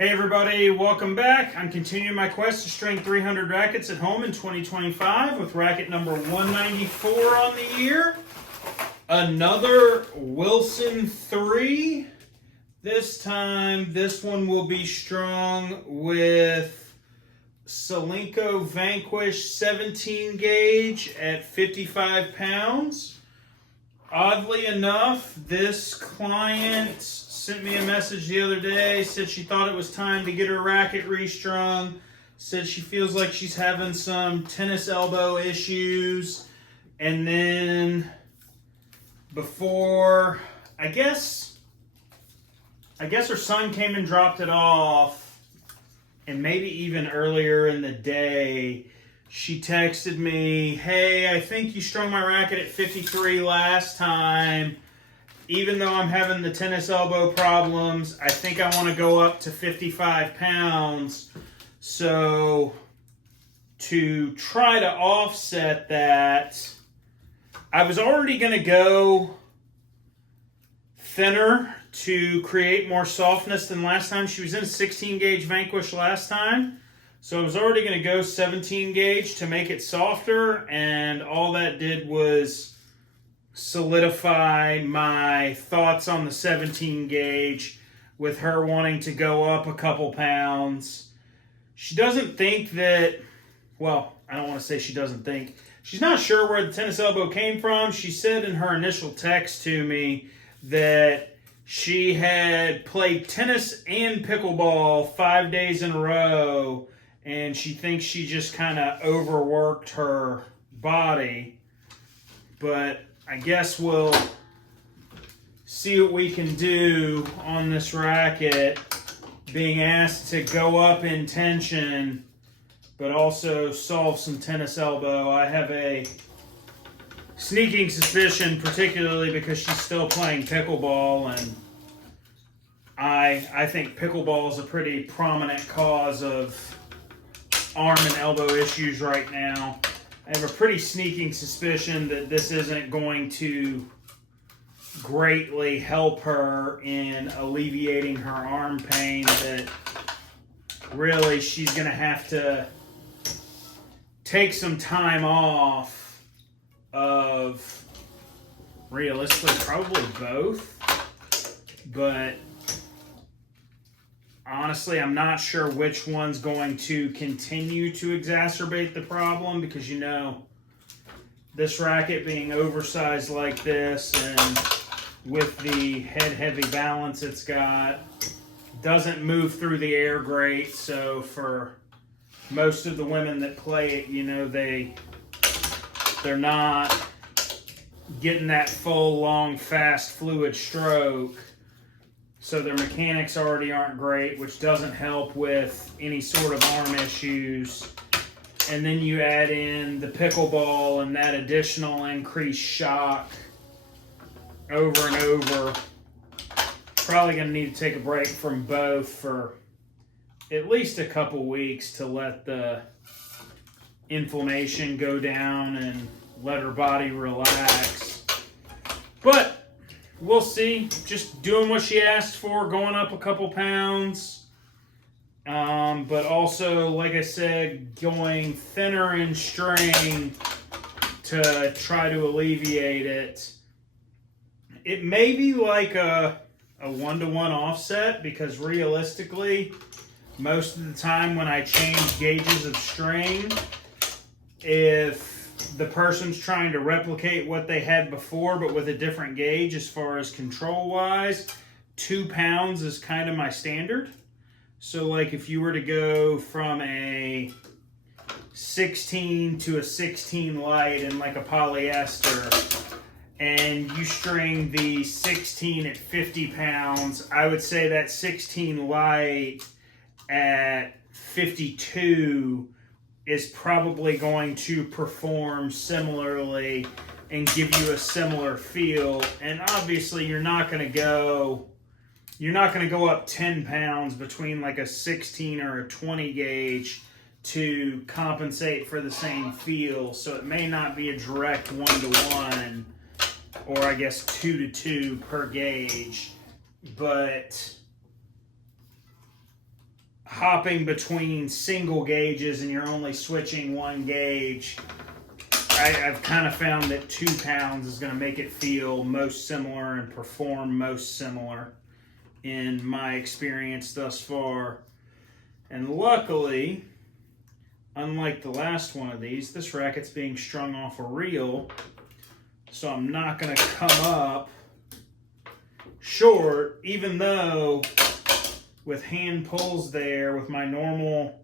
Hey everybody, welcome back. I'm continuing my quest to string 300 rackets at home in 2025 with racket number 194 on the year. Another Wilson 3. This time, this one will be strung with Solinco Vanquish 17 gauge at 55 pounds. Oddly enough, this client sent me a message the other day, said she thought it was time to get her racket restrung, said she feels like she's having some tennis elbow issues, and then before, I guess her son came and dropped it off, and maybe even earlier in the day, she texted me, hey, I think you strung my racket at 53 last time. Even though I'm having the tennis elbow problems, I think I want to go up to 55 pounds. So to try to offset that, I was already going to go thinner to create more softness than last time. She was in a 16 gauge Vanquish last time. So I was already going to go 17 gauge to make it softer, and all that did was solidify my thoughts on the 17 gauge with her wanting to go up a couple pounds. She doesn't think that, well, I don't want to say she doesn't think. She's not sure where the tennis elbow came from. She said in her initial text to me that she had played tennis and pickleball 5 days in a row, and she thinks she just kind of overworked her body. But I guess we'll see what we can do on this racket, being asked to go up in tension, but also solve some tennis elbow. I have a sneaking suspicion, particularly because she's still playing pickleball, and I think pickleball is a pretty prominent cause of arm and elbow issues right now. I have a pretty sneaking suspicion that this isn't going to greatly help her in alleviating her arm pain, that really she's going to have to take some time off of, realistically, probably both. But honestly, I'm not sure which one's going to continue to exacerbate the problem, because, you know, this racket being oversized like this and with the head-heavy balance it's got, doesn't move through the air great. So for most of the women that play it, you know, they're not getting that full, long, fast, fluid stroke. So their mechanics already aren't great, which doesn't help with any sort of arm issues. And then you add in the pickleball and that additional increased shock over and over. Probably going to need to take a break from both for at least a couple weeks to let the inflammation go down and let her body relax. But we'll see. Just doing what she asked for, going up a couple pounds. But also, like I said, going thinner in string to try to alleviate it. It may be like a one-to-one offset, because realistically, most of the time when I change gauges of string, if the person's trying to replicate what they had before but with a different gauge as far as control-wise, 2 pounds is kind of my standard. So like if you were to go from a 16 to a 16 light in like a polyester, and you string the 16 at 50 pounds, I would say that 16 light at 52 is probably going to perform similarly and give you a similar feel. And obviously you're not going to go up 10 pounds between like a 16 or a 20 gauge to compensate for the same feel. So it may not be a direct 1-to-1, or I guess 2-to-2 per gauge, but hopping between single gauges and you're only switching one gauge, I've kind of found that 2 pounds is going to make it feel most similar and perform most similar in my experience thus far. And luckily, unlike the last one of these, this racket's being strung off a reel, so I'm not going to come up short, even though with hand pulls there, with my normal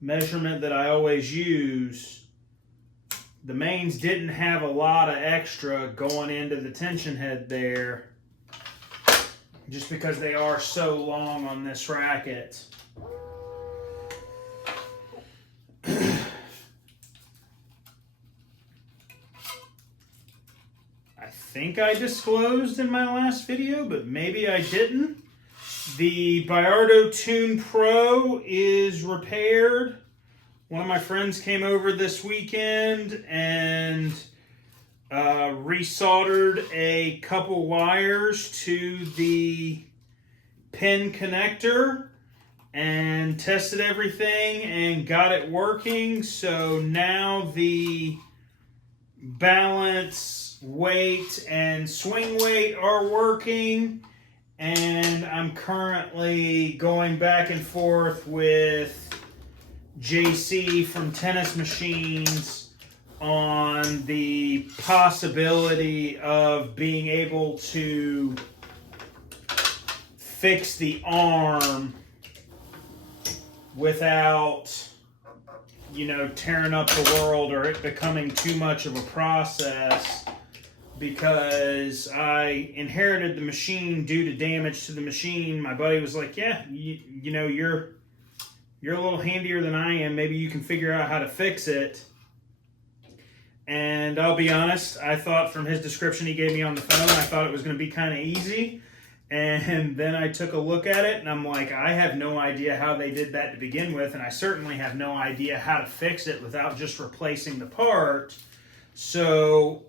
measurement that I always use, the mains didn't have a lot of extra going into the tension head there, just because they are so long on this racket. I think I disclosed in my last video, but maybe I didn't. The Baiardo Tune Pro is repaired. One of my friends came over this weekend and resoldered a couple wires to the pin connector and tested everything and got it working. So now the balance, weight, and swing weight are working. And I'm currently going back and forth with JC from Tennis Machines on the possibility of being able to fix the arm without, you know, tearing up the world or it becoming too much of a process, because I inherited the machine due to damage to the machine. My buddy was like, yeah, you know, you're a little handier than I am. Maybe you can figure out how to fix it. And I'll be honest, I thought from his description he gave me on the phone, I thought it was going to be kind of easy. And then I took a look at it and I'm like, I have no idea how they did that to begin with. And I certainly have no idea how to fix it without just replacing the part. So,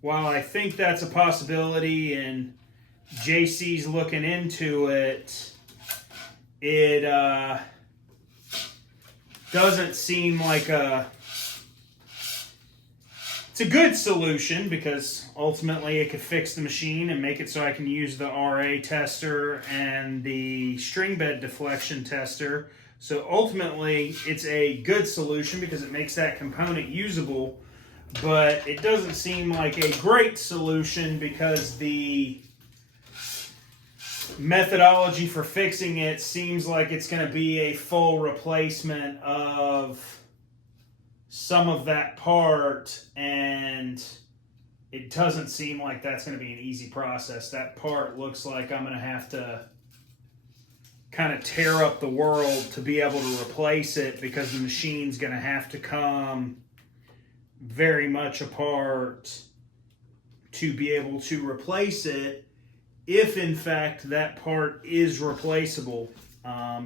while I think that's a possibility and JC's looking into it, it doesn't seem like it's a good solution, because ultimately it could fix the machine and make it so I can use the RA tester and the string bed deflection tester. So ultimately it's a good solution because it makes that component usable, but it doesn't seem like a great solution because the methodology for fixing it seems like it's going to be a full replacement of some of that part, and it doesn't seem like that's going to be an easy process. That part looks like I'm going to have to kind of tear up the world to be able to replace it, because the machine's going to have to come very much apart to be able to replace it, if in fact that part is replaceable,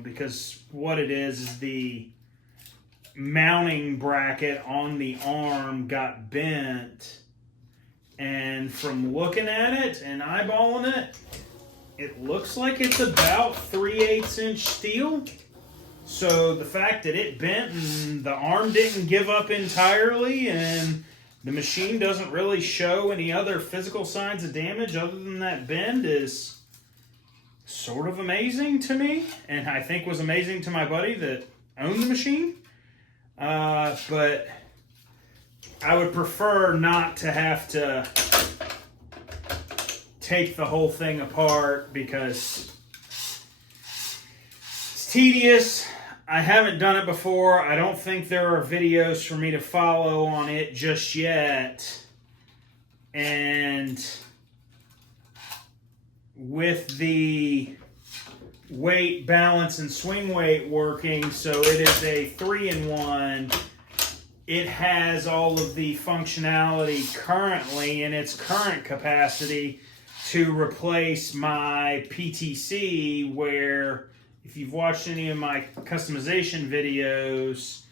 because what it is the mounting bracket on the arm got bent, and from looking at it and eyeballing it, it looks like it's about 3/8 inch steel. So the fact that it bent and the arm didn't give up entirely and the machine doesn't really show any other physical signs of damage other than that bend is sort of amazing to me, and I think was amazing to my buddy that owned the machine. But I would prefer not to have to take the whole thing apart because it's tedious. I haven't done it before. I don't think there are videos for me to follow on it just yet. And with the weight, balance, and swing weight working, so it is a 3-in-1. It has all of the functionality currently in its current capacity to replace my PTC, where if you've watched any of my customization videos,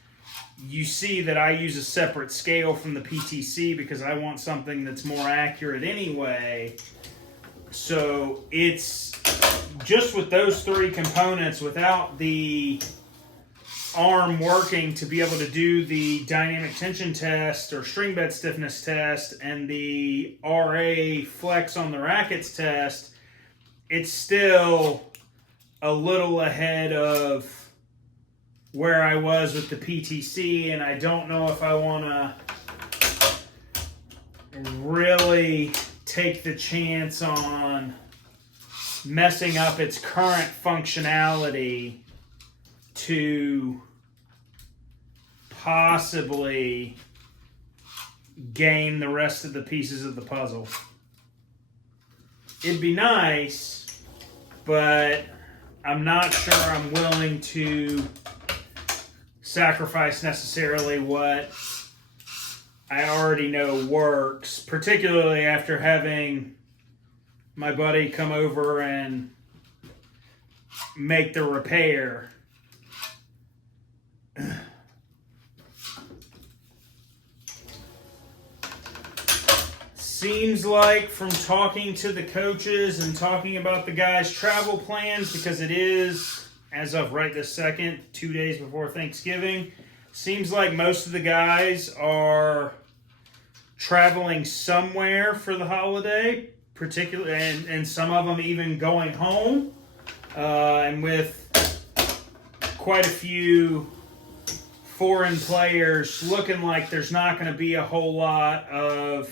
you see that I use a separate scale from the PTC because I want something that's more accurate anyway. So it's just with those three components, without the arm working to be able to do the dynamic tension test or string bed stiffness test and the RA flex on the rackets test, it's still a little ahead of where I was with the PTC, and I don't know if I want to really take the chance on messing up its current functionality to possibly gain the rest of the pieces of the puzzle. It'd be nice, but I'm not sure I'm willing to sacrifice necessarily what I already know works, particularly after having my buddy come over and make the repair. Seems like from talking to the coaches and talking about the guys' travel plans, because it is, as of right this second, 2 days before Thanksgiving, seems like most of the guys are traveling somewhere for the holiday, particularly, and some of them even going home, and with quite a few foreign players looking like there's not going to be a whole lot of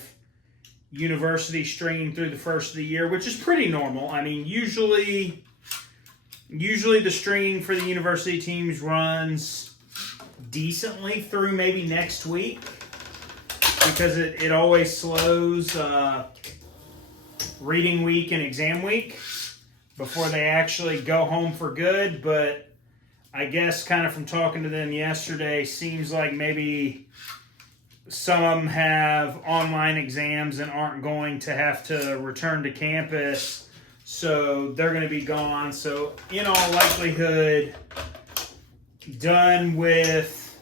university stringing through the first of the year, which is pretty normal. I mean, usually the stringing for the university teams runs decently through maybe next week, because it always slows reading week and exam week before they actually go home for good. But I guess kind of from talking to them yesterday, seems like maybe some of them have online exams and aren't going to have to return to campus, so they're going to be gone. So in all likelihood, done with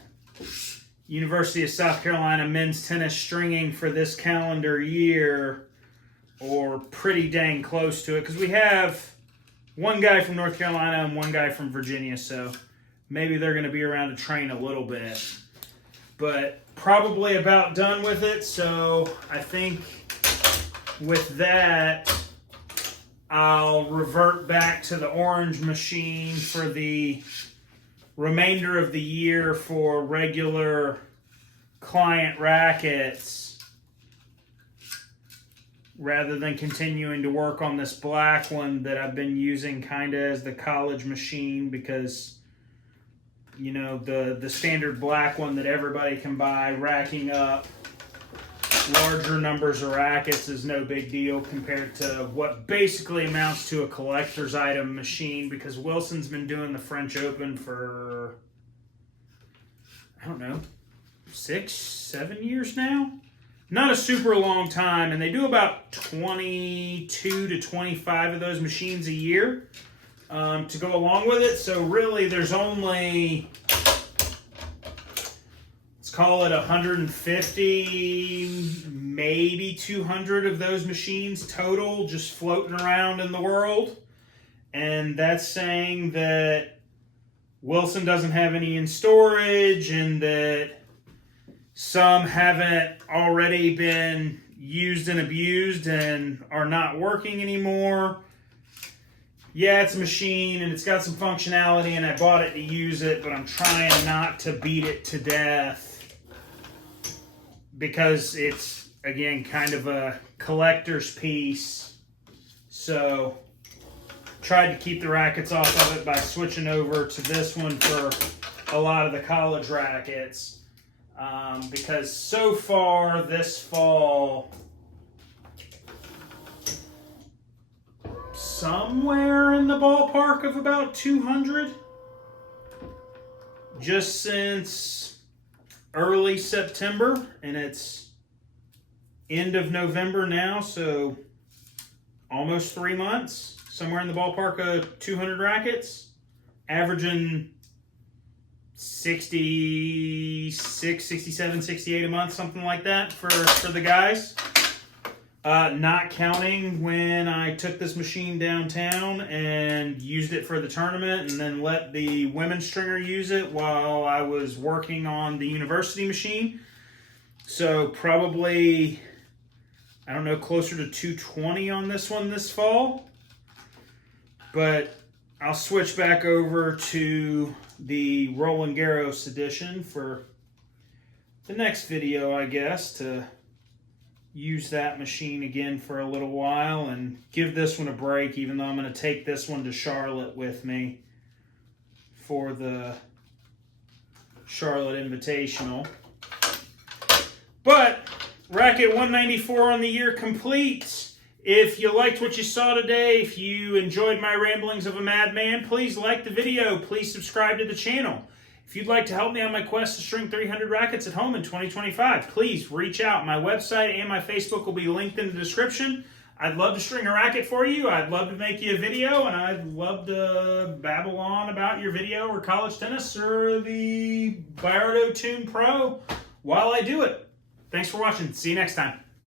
University of South Carolina men's tennis stringing for this calendar year, or pretty dang close to it, because we have one guy from North Carolina and one guy from Virginia, so maybe they're going to be around to train a little bit. But probably about done with it, so I think with that, I'll revert back to the orange machine for the remainder of the year for regular client rackets, rather than continuing to work on this black one that I've been using kind of as the college machine, because you know, the standard black one that everybody can buy, racking up larger numbers of rackets is no big deal compared to what basically amounts to a collector's item machine, because Wilson's been doing the French Open for, I don't know, 6-7 years now? Not a super long time, and they do about 22 to 25 of those machines a year to go along with it. So really there's only, let's call it 150, maybe 200 of those machines total just floating around in the world. And that's saying that Wilson doesn't have any in storage, and that some haven't already been used and abused and are not working anymore. Yeah, it's a machine and it's got some functionality and I bought it to use it, but I'm trying not to beat it to death because it's, again, kind of a collector's piece. So tried to keep the rackets off of it by switching over to this one for a lot of the college rackets. Because so far this fall, somewhere in the ballpark of about 200, just since early September, and it's end of November now, so almost 3 months, somewhere in the ballpark of 200 rackets, averaging 66, 67, 68 a month, something like that for the guys. Not counting when I took this machine downtown and used it for the tournament and then let the women's stringer use it while I was working on the university machine. So probably, I don't know, closer to 220 on this one this fall. But I'll switch back over to the Roland Garros edition for the next video, I guess, to use that machine again for a little while and give this one a break, even though I'm going to take this one to Charlotte with me for the Charlotte Invitational. But Racket 194 on the year complete. If you liked what you saw today, if you enjoyed my ramblings of a madman, please like the video. Please subscribe to the channel. If you'd like to help me on my quest to string 300 rackets at home in 2025, please reach out. My website and my Facebook will be linked in the description. I'd love to string a racket for you. I'd love to make you a video, and I'd love to babble on about your video or college tennis or the Baiardo Tune Pro while I do it. Thanks for watching. See you next time.